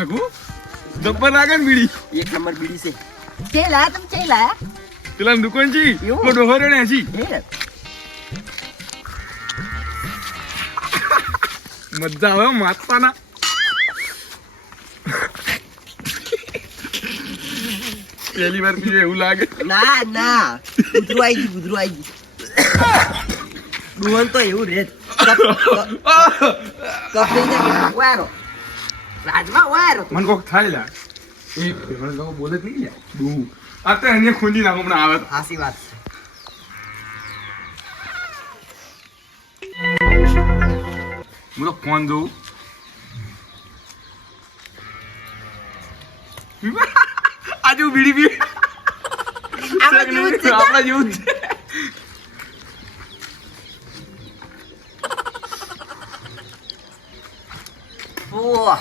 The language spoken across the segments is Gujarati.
રઘુ ગબ્બર લાગે ને બીડી એક નંબર બીડી છે. કે લાયા તમે કે લાયા? પેલા દુકાનજી એવું? મોટો હોરે ને હસી મજા આવે માતાના પહેલી વાર પીવે એવું લાગે. ના ના ગુદરું આવી ગયું ગુદરું આવી ગયું. ડુવન તો એવું રે વાયરો રાજમાં વાયરો મને કોક થાય લા એ મને લોકો બોલે જ નહીં યાર દુ આ તો એને ખૂંદી નાખો મને આવે હાસી વાત હું તો ફોન જોઉં આજુ બીડી પી આપણા જેવું જ છે. ઓહ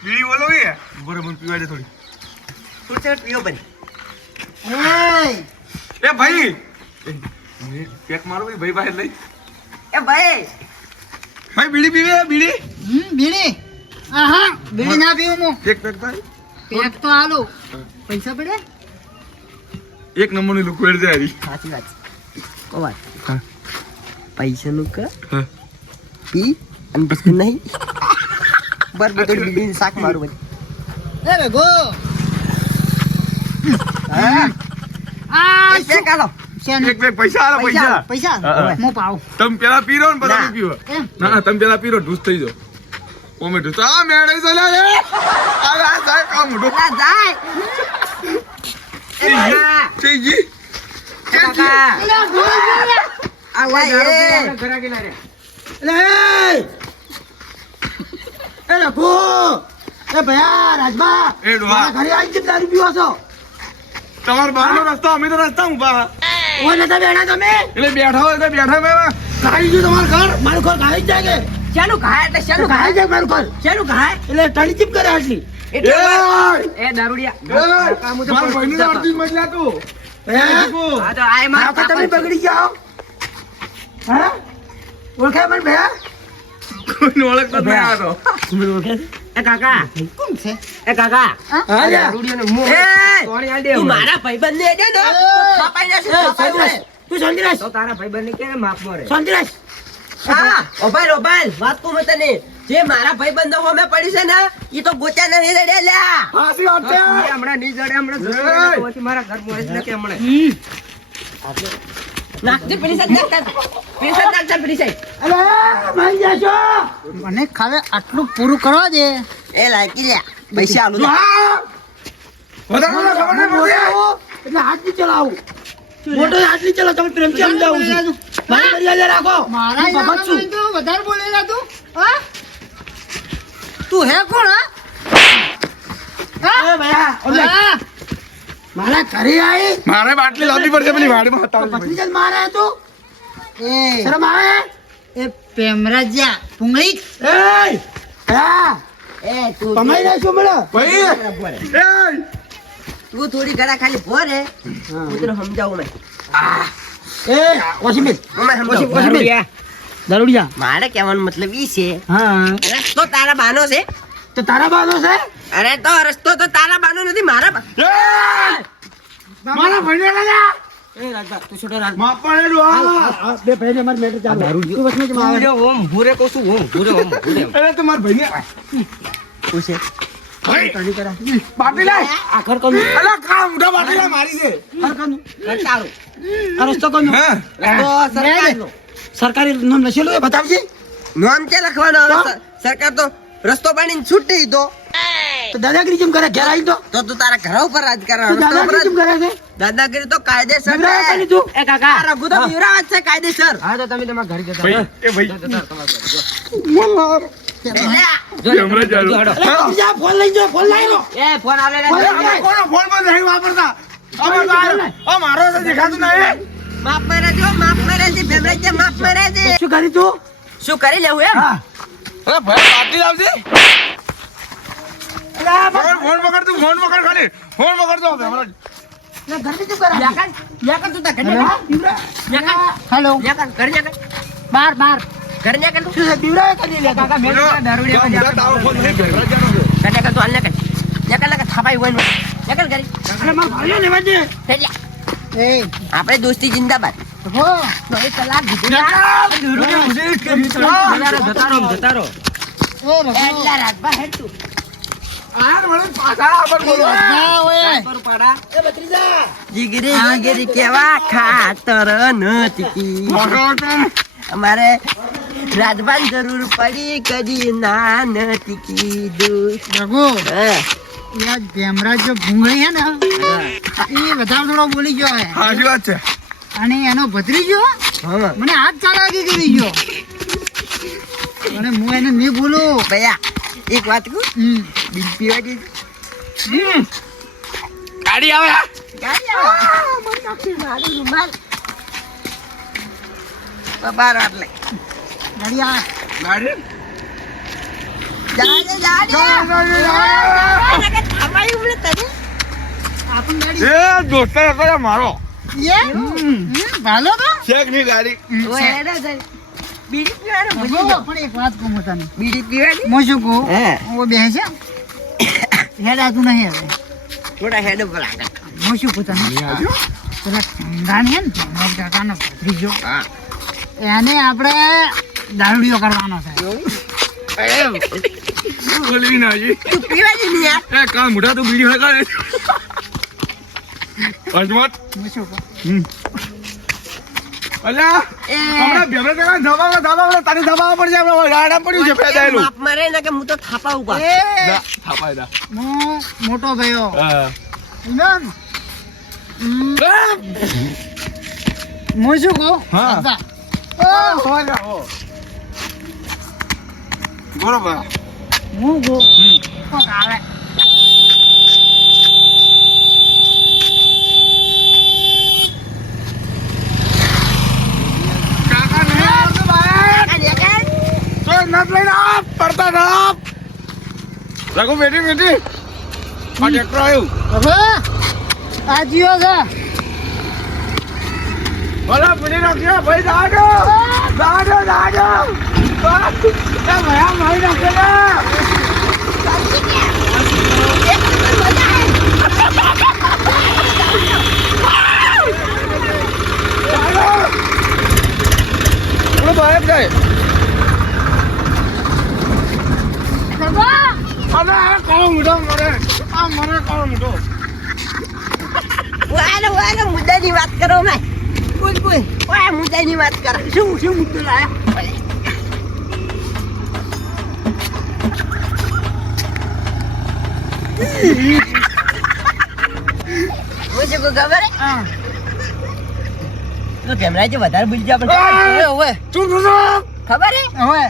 બીડી બોલો યાર બરોબર મને પીવા દે થોડી થોડી પીઓ બની એ ભાઈ પેક મારો ભાઈ બહાર લઈ એ ભાઈ ભાઈ બીડી પીવે બીડી બીડી આહા બીડી ના પીવું હું એક પેક ભાઈ પેક તો આલો પૈસા પડે એક નંબરની લુકવેડ છે હારી સાચી વાત કો વાત પૈસાનું ક હા. પી અને પછી નહીં બરાબર તો બીડી શાક મારું ભાઈ એ રઘુ હા આ પેક આલો એક પેક પૈસા આલો પૈસા પૈસા હા. હું પાવ તમે પેલા પીરો ને પછી ના. પીવો એમ ના તમે પેલા પીરો ઢૂસ થઈ જાઓ ઓમે ઢૂસ આ મેળે છે લે આ સાહેબ કામ મોટો ના જાય એ કાકા ચેજી એ કાકા આ વાય એ એ રઘુ એ ભયા રાજબા એ ડોહા ઘરે આવી જ દારૂ પીવો છો તમારો બહારનો રસ્તો અમે તો રસ્તા ઊભા ઓ નતા બેઠા તમે એટલે બેઠા હોય એટલે બેઠા બેવા ખાઈ ગયું તમારું ઘર મારું ઘર ખાઈ જ જાય કે ચાલુ ખાય એટલે ચાલુ ખાઈ ખાય જાય મારું ઘર ચાલુ ખાય એટલે ટણી ચીપ કરે આટલી એટલે એ એ દારૂડિયા મારા ભાઈને અડધી મજલા તું આ તો આય માં આ તમે બગડી જાઓ હા ઓળખાય મને ભયા કોઈ ઓળખતો જ નહીં આ તો એ કાકા કોણ છે એ કાકા હા દારૂડિયાનો મોહ તોણી આલ દે તું મારા ભાઈબંધને દે ને પાપાઈ જશે પાપાઈ તું શાંતિ રાખ તો તારા ભાઈબંધને કે માફ મરે શાંતિ રાખ હા ઓબાઈલ વાત કો મત ને જે મારા ભાઈબંધો હોમે પડી છે ને ઈ તો ગોચા નહીં રડે લ્યા હાસી વાત છે હમણાં નહીં જડે હમણાં એ! પછી મારા ઘર મોરે ને કે હમણાં હમ નાખતી પેલી સાઈડ નાખતા પેલી સાઈડ અરે ભાઈ જાશો મને ખાવે આટલું પૂરું કરવા દે એ લાગી લ્યા પૈસા આલું વધારે ખબર નહીં પડતી એટલે હાથ ની ચલાવું મોટો હાથ ની ચલાવ તમે પ્રેમથી સમજાવું છું મારી મર્યાદા રાખો મારા હું ભગત છું તું વધારે બોલેલા તું હા તું હે કોણ હા એ ભયા ઓલે હા મારા ઘરે આવી મારે બાટલી લાવવી પડશે પેલી વાડીમાં હતા પત્ની જ મારે તું એ શરમ આવે એ પેમરાજા પુંગળી એ ભયા એ તું કમાઈ રહ્યા છો મળે ભાઈ એ તું થોડી ઘડા ખાલી ભોરે હું તને સમજાવું મેં એ વસીબેન દારૂડિયા. દારૂડિયા મારે કહેવાનો મતલબ ઈ છે હા રસ્તો તારા બાનો છે તો તારા બાનો છે અરે તો રસ્તો તો તારા બાનો નથી મારા મારા ભાઈને લાગ્યા એ રાજબા તું છોડો રાજ માપ પડે ડોહા બે ભાઈને મારી મેટર ચાલુ તું વસમે જ માં આવે ઓમ ભૂરે કહું છું ઓમ ભૂરે અરે તો મારા ભાઈને પૂછે ભાઈ ટણી કરા બાટલી લાય આખર કોનું અલા કા ઉઠા બાટલી લાય મારી છે આખર કોનું કંટાળો આ રસ્તો કોનું હા રસ્તો સરકારનો સરકારી નામ લખેલું એ બતાવજે નામ કે લખવાનો આવે? સરકાર તો રસ્તો પાડીને છૂટી દો તો દાદાગીરી કેમ કરે ઘેર આવી તો તો તું તારા ઘર ઉપર રાજ કરે તું દાદાગીરી કેમ કરે છે દાદાગીરી તો કાયદેસર બિવડાવે છે. કોની તું? એ કાકા રઘુ તો બિવડાવે જ છે કાયદેસર હા તો તમે તમારા ઘરે જતા ભાઈ એ ભાઈ બોલાર એટલે કેમેરા ચાલુ બીજા ફોન લઈ જાઓ ફોન લાવ્યો એ ફોન આવે ફોન લે આવે. કોનો ફોન બંધ નહીં વાપરતા આ મારો છે દેખાતું નહીં માફ મેરે જો માફ મેરે છે ફેવરેટ છે માફ મેરે છે શું કરી તું શું કરી લેવું એમ હા અરે ભાઈ બાટલી લાવજે અલા, ફોન પકડ તું ફોન પકડ ખાલી ફોન વગર તો ભેમરા લે ઘરની શું કરે યાકર તું તા ઘરે યાકર હેલો યાકર ઘર યાકર બાર બાર ઘર યાકર તું શું છે બીવડાવે કરી લે કાકા મેં દારૂડિયા મોટા તારો ફોન નહીં ભેમરા જાનો છે. યાકર તું હાલ યાકર યાકર લગા થાપાઈ હોય યાકર ઘરે અરે માર ભાઈઓ લેવા દે હેલ્યા એ આપણે દોસ્તી જિંદાબાદ હો મારી કલાક દીધું જતા રહો એ રઘુ એટલા રાતભર હેડ તું આ મને પાછા આબર બોલો ના ઓય પર પાડા એ ભત્રીજા જીગરી જીગરી કેવા ખાતર નતી અમારે રાજબાન જરૂર પડી કદી ના નથી કીધું રઘુ હા યાર ભેમરાજ જો ભૂંગળી હે ને એ વધારે થોડો બોલી ગયો હે સાચી વાત છે અને એનો ભત્રીજો હા મને હાથ ચાલાકી કરી ગયો અને હું એને નહીં બોલું ભૈયા એક વાત કહું હમ. બીજ પીવા દી ગાડી આવે બાર આટલે ગાડી આ ગાડી જાજે જાજે થાપાઈ ઉમલે તને આપણ ગાડી એ દોસ્ત હતો મારો એ ભાલો તો શેક ની ગાડી ઓય હેડા જઈ બીડી પીવાનો મજી રઘુ, લો પણ એક વાત કહું હું તને બીડી પીવાની હું શું કહું હે હું બેસે હેડાતું નહીં હવે થોડા હેડ ઉપર આગળ હું શું કહું તને નહીં આવજો પેલા ઠંગાણી હે ને ભેમરાજ કાકાનો ભત્રીજો હા એને આપણે દારૂડિયો કરવાનો છે બોલી ના જી તું પીવા જ નહીં યાર એ કામ મોટા તો બીડી હગાડે પંચમત હું શું કહું અલ્યા એ હમણાં ભેમરા કાકા ધબાવા તારી ધબાવા પડશે આપણે આરામ પડ્યું છે પેદાયેલું માપ મારે ને કે હું તો થાપા ઉપર એ થાપાય દા હું મોટો ભયો હા ઇમામ હું શું કહું હા. હતા. બરોબર હું કહું કોક આવે કાકા નહીં આવતો ભાઈ તો નત લઈને આપ પડતા ના રઘુ બેટી બેટી આ ટ્રેક્ટર આવ્યું હવે આ જીઓ છે ભલા પડી નાખ્યો ભાઈ દાડો દાડો દાડો એ ભયા મારી નાખે ને દાડો બહાર જાય અને આ કોણ મૂઢો મરે આ મરે કોણ મૂઢો વાલો મુદ્દાની વાત કરો મેં બોલ બોલ ઓય મુદ્દાની વાત કરો શું મુદ્દો લાયા મુજે કો ખબર હે તો ભેમરાજે વધારે બોલી જા પણ ઓય શું બોલો ખબર હે હવે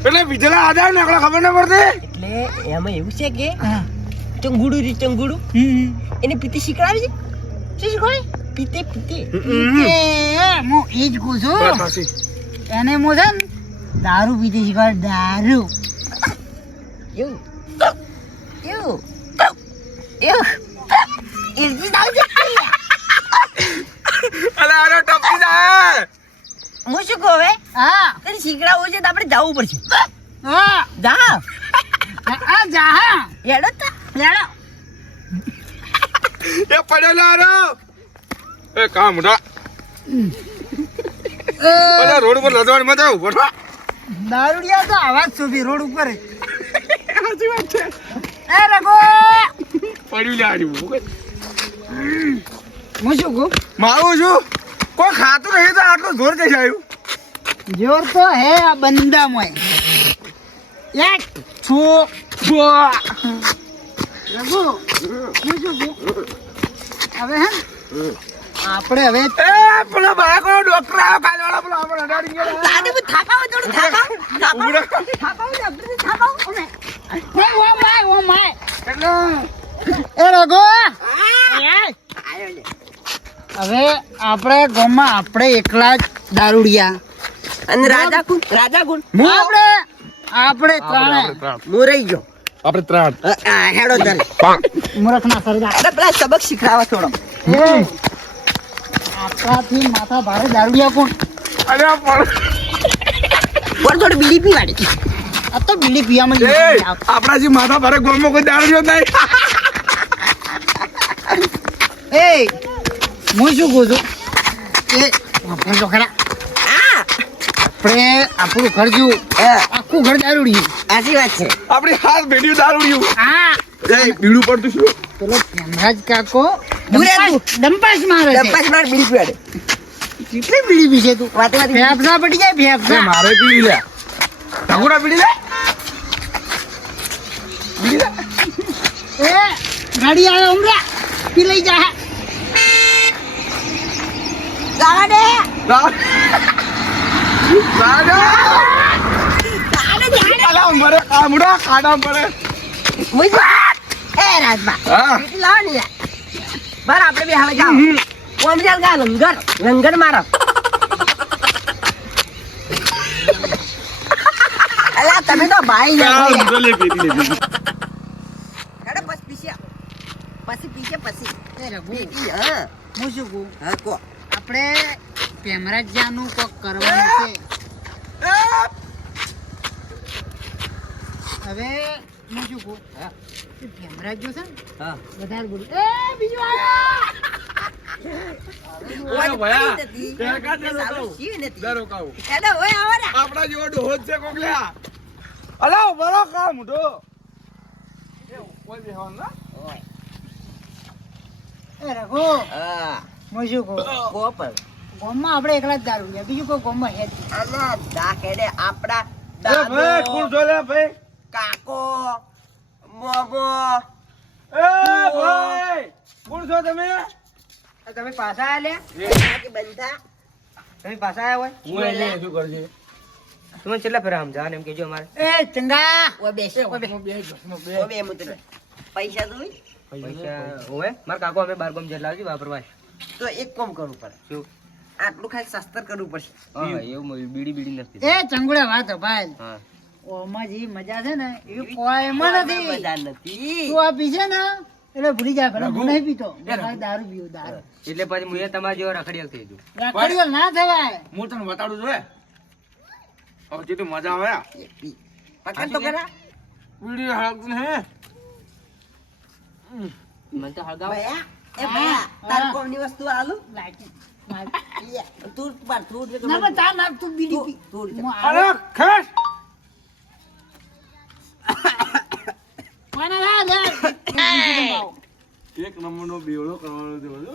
એટલે બીજલા આધાર ને આપણે ખબર ન પડતી એટલે એમાં એવું છે કે હા. ચંગુડું હમ. એને પીતે શીખડાવી છે શું શીખવાડે પીતે હું એ જ કહું છું એને હું છે ને દારૂ પીતી શીખવાડ દારૂ એવું ઇરજી દાવ છે અલે આરો ટપકી જાય હું શું કહું હવે હા તને શીખડાવવું છે તો આપણે જવું પડશે હા જા આ જા હા હેડો તા લેડો એ પડેલો આરો એ કામ મોટા અલે રોડ પર લદવાડ મત આવ ઉભો થા દારૂડિયા તો આવાજ સુભી રોડ ઉપર જ. સાચી વાત છે એ રઘુ પડ્યું લે આડ્યું હું શું કહું મારું છું કોઈ ખાતું નહીં તો આટલું જોર કઈ આવ્યું જોર તો હે આ બંદામાં એક છો રઘુ હું શું કહું હવે હે ને, આપણે હવે એ પેલો ભાઈ કો ડોક્ટર આવ્યો કાલવાળા પેલો આપણે અડાડી ગયો તાને હું થાપાવ થોડું થાપાવ ઉભરે. ઓ માય એટલે એ રઘુ હવે આપણે ગામમાં આપણે એકલા જ દારૂડિયા અને રાજા ગુણ આપણે ત્રણે હું રહી ગયો આપણે 3. હેડો ચાલ મૂર્ખ ના સરદા અરે પેલા સબક શીખડાવો થોડો આપણાથી માથા ભારે દારૂડિયા કોણ અરે પણ થોડી બીડી પીવાડી આ તો બીડી પીવામાં એ આપણા જે માથા ભરે ગોળમાં કોઈ દારૂ નહીં. એ હું શું કહું છું એ આપણે તો ખરા આપણે આપણું ઘર જોયું આખું ઘર દારૂડિયું સાચી વાત છે આપણી હાથ ભેડ્યું દારૂડિયું. હા એ બીડું પડતું શું? પેલો ભેમરાજ કાકો દૂરે તું. ડંપાસ મારે છે ડબ્બા માં બીડી પીવાડે કેટલી બીડી પીશે તું વાતે વાતે ફેફસા પડી જાય એ ફેફસા મારે પીવી લે. ઠાકોરા પીડી લે. પીડી લે. એ ગાડી આવે ઉમરા પી લઈ જા ગાવા દે અલા, મરે કામડા ખાડા મરે. મુઈ એ રાજબા હા. બીડી લાવ ને યાર. બાર આપણે બે હવે જાઓ ઓમ ચાલ ગા લંગર મારો અલા તમે તો ભાઈ આ જાઓ ઊંધો લે, પીધી લે, પીધી. હેડો પછી પીસ્યા પછી પીસે પછી એ રઘુ પીટી હા હું શું કહું હા કો આપણે ભેમરાજનું કોક કરવાનું છે હવે હું શું કહું હા એ ભેમરાજ જો છે ને હા વધારે બોલું એ બીજું આવ્યો ઓય ભયા. નથી. ત્યાં કાં જતો સારું તો? શી નથી. દર રોકાવું. હેડો ઓય આવો ને આપણા જેવો ડોહો જ છે કોક લ્યા. અલા, ઉભો કા મૂઢો. એ કોઈ બેહવાનું ના? ઓય એ રઘુ હા હું શું કહું કોપર ગામમાં આપણે એકલા જ દારૂ છે બીજું કોઈ ગામમાં હે જ નહીં. અલા દા કેડે આપડા એ ભાઈ, કોણ છો લે ભાઈ? કાકો મોમો એ ભાઈ, કોણ છો તમે? તમે પાછા આલ્યા એ. કે બંધા તમે પાછા આયા હું હોય એને શું કરજે? તમે કેટલા ફેરા સમજાવવા એમ કેજો અમારે એ ચંગા ઓય બેસે ઓય બે હું બે ઘસમાં બે. ઓય બે મુતરે પૈસા દોઈ પૈસા ઓય માર કાકો અમે 12 ગમ જેટલા આવજી વાપરવા તો એક કામ કરવું પડે શું આટલું ખાલી સસ્તર કરવું પડશે હા એવું બીડી નથી એ ચંગુડા વાત ભાઈ હા ઓમાં જે મજા છે ને એવી કોઈમાં નથી મજા નથી તું આ પીશે ને એટલે ભૂલી જાય ભલે રઘુ. હું નહીં પીતો એ હું રઘુ. ખાલી દારૂ પીવું દારૂ એટલે પછી હું તમારા જેવો રખડિયાલ થઈ જઉં રાખડીઓ ના થવાય હું તને બતાડું છું. હવે જેટલી મજા આવે આ. પકડ તો કરા વિડીયો હાલતું હે. મને તો હળગાવ ભયા એ ભયા તાર કોમની વસ્તુ આલુ લાગી. તું પર તું ના પણ તાર નાખ તું બીડી પી તું હું અરે આવું. ખેસ. કોને ના લે બીજું તો પાવ. એક નંબરનો બેવડો કરવાનો છે બધો.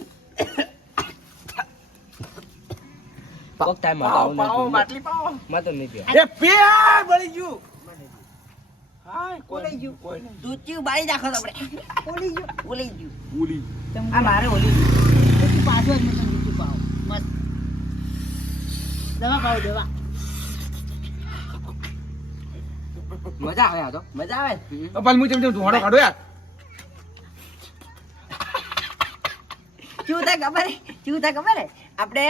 કોક ટાઈમ પાવો, પાવો, બાટલી પાવો. માં તો નહીં પીવા એ પે બળી ગયું. હાય, ઓલાઈ ગયું. કોઈ નહીં. તું ચીવ બાળી નાખો તો આપણે ઓલી ગયું ઓલી ગયું ઉલી. આ મારે ઓલી તું પાછો જ મને બીજું પાવ મસ્ત દવા પાવ દવા મજા આવે આ તો મજા આવે પાલ હું ચમ ધોડો કાઢો યાર. શું થાય ખબર હે? શું થાય ખબર હે? આપણે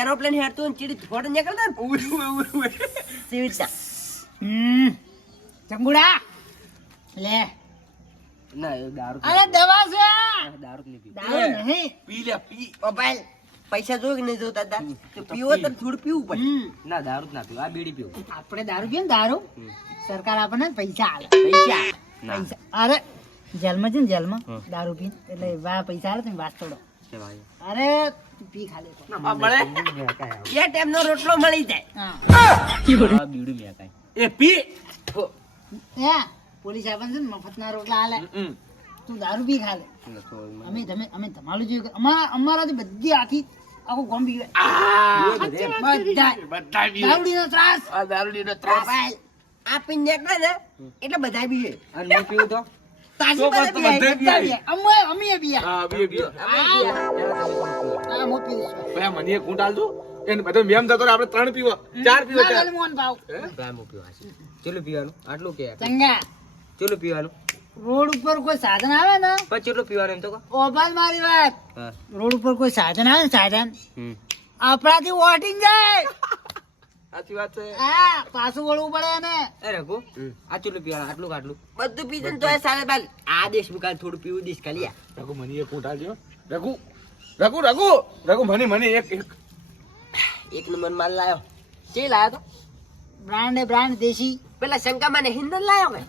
એરોપ્લેન હેડતું ને ચીડી થોડું નીકળતા ને ઉઈ, ઉઈ, ઉઈ, ઉઈ. તેવી રીતના ચંગુડા લે ના એ દારૂ અરે દવા છે દારૂ નહીં પીવું દારૂ નહીં પી લે, પી. મોબાઈલ પૈસા જોઈ કે નહીં જોતા હતા તો પીવો તો થોડું પીવું પડે ના દારૂ જ ના પીવું આ બીડી પીવું આપણે દારૂ પીએ ને દારૂ સરકાર આપણને પૈસા આલે પૈસા પૈસા અરે જેલમાં છે ને જેલમાં દારૂ પીને એટલે એવા પૈસા આલે તમે વાત તોડો અરે તું પી ખાલી આ મળે. એ ટાઈમનો રોટલો મળી જાય હા બીડી મેં કાંઈ એ પી. એ પોલીસ આપણને છે ને મફતના રોટલા આલે તું દારૂ પી ખાલે અમે તમારું જોયું કે અમારાથી બધી આખું ગામ પી ગયા બધા બધા પી. દારૂડીનો ત્રાસ આ દારૂડીનો ત્રાસ. મોબાઈલ આ પીને નીકળે ને એટલે બધા પીએ અને નહીં પીવું તો તાજી તો બધા બધા પીએ પીએ. અમે બિયા હા, પી, પી. હા હું પીવું છું ભાઈ, આ મને એક ઘૂંટ આલજો. એને બધા મેમ થતો રહે, આપણે 3 પીવો, 4 પીવો, ના, 4. લાલ મોહન ભાવ ગામું પીવા છે ચેટલું પીવાનું આટલું કે ચંગા ચેટલું પીવાનું રોડ ઉપર કોઈ સાધન આવે ને પછી ચેટલું પીવાનું એમ તો કહો ઓભાલ મારી વાત હા રોડ ઉપર કોઈ સાધન આવે ને સાધન હમ આપણાથી વોટિંગ જાય સાચી વાત છે હા પાછું વળવું પડે એને એ રઘુ આ ચેટલું પીવાનું આટલું કે આટલું બધું પી જન તોય સાલે બાલ આ દેશ મુકાલ થોડું પીવું દીશ ખાલી આ. રઘુ મને એક ફોટા જો રઘુ રઘુ રઘુ રઘુ મને એક એક નંબર માલ લાયો કે લાયો તો બ્રાન્ડ એ બ્રાન્ડ દેશી પેલા શંકામાં ને હિન્દન લાયો કે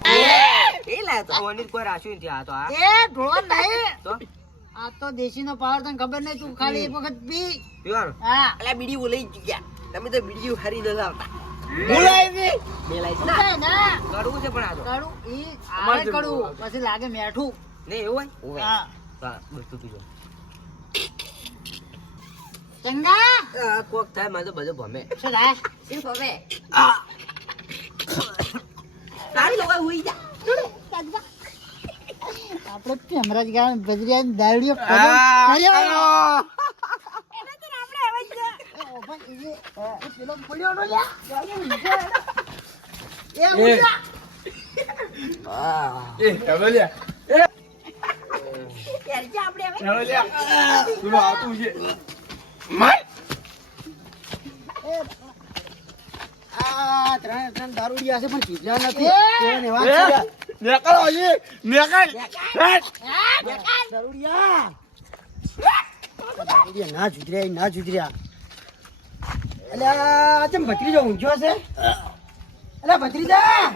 એ લાયો તો ઓની કોઈ રાખ્યું નથી આ તો આ એ ઢોળ નહીં તો આ તો દેશી નો પાવર તને ખબર નહીં તું ખાલી એક વખત પી પીવાનું હા અલા બીડી લઈ ગયા તમે તો બીડી હારી ન લાવતા બોલાય છે બેલાઈ છે ઉઠાય ના કરવું છે પણ આ તો કડું ઈ આવે કડું પછી લાગે મેઠું નહીં એવું હોય હા હા બસ તું પીજો ચંગા આ કોક થાય મારે તો બધું ભમે શું થાય સિર્ફ હવે તારી લોકો હુઈ જા આપણે પેમરાજ ગામ બજરિયા દારૂડિયો પેલો પડ્યો નો એ કબલિયા યાર જા આપણે હવે કબલિયા તું આવતું છે માર આ ત્રણ દારૂડિયા છે પણ ચીજ્યા નથી એ! કેવાને વાત છે. નેકળ હજી નેકળ દારૂડિયા દારૂડિયા ના જુદર્યા અલ્યા ચમ ભત્રીજો ઊંઘ્યો છે અલ્યા ભત્રીજા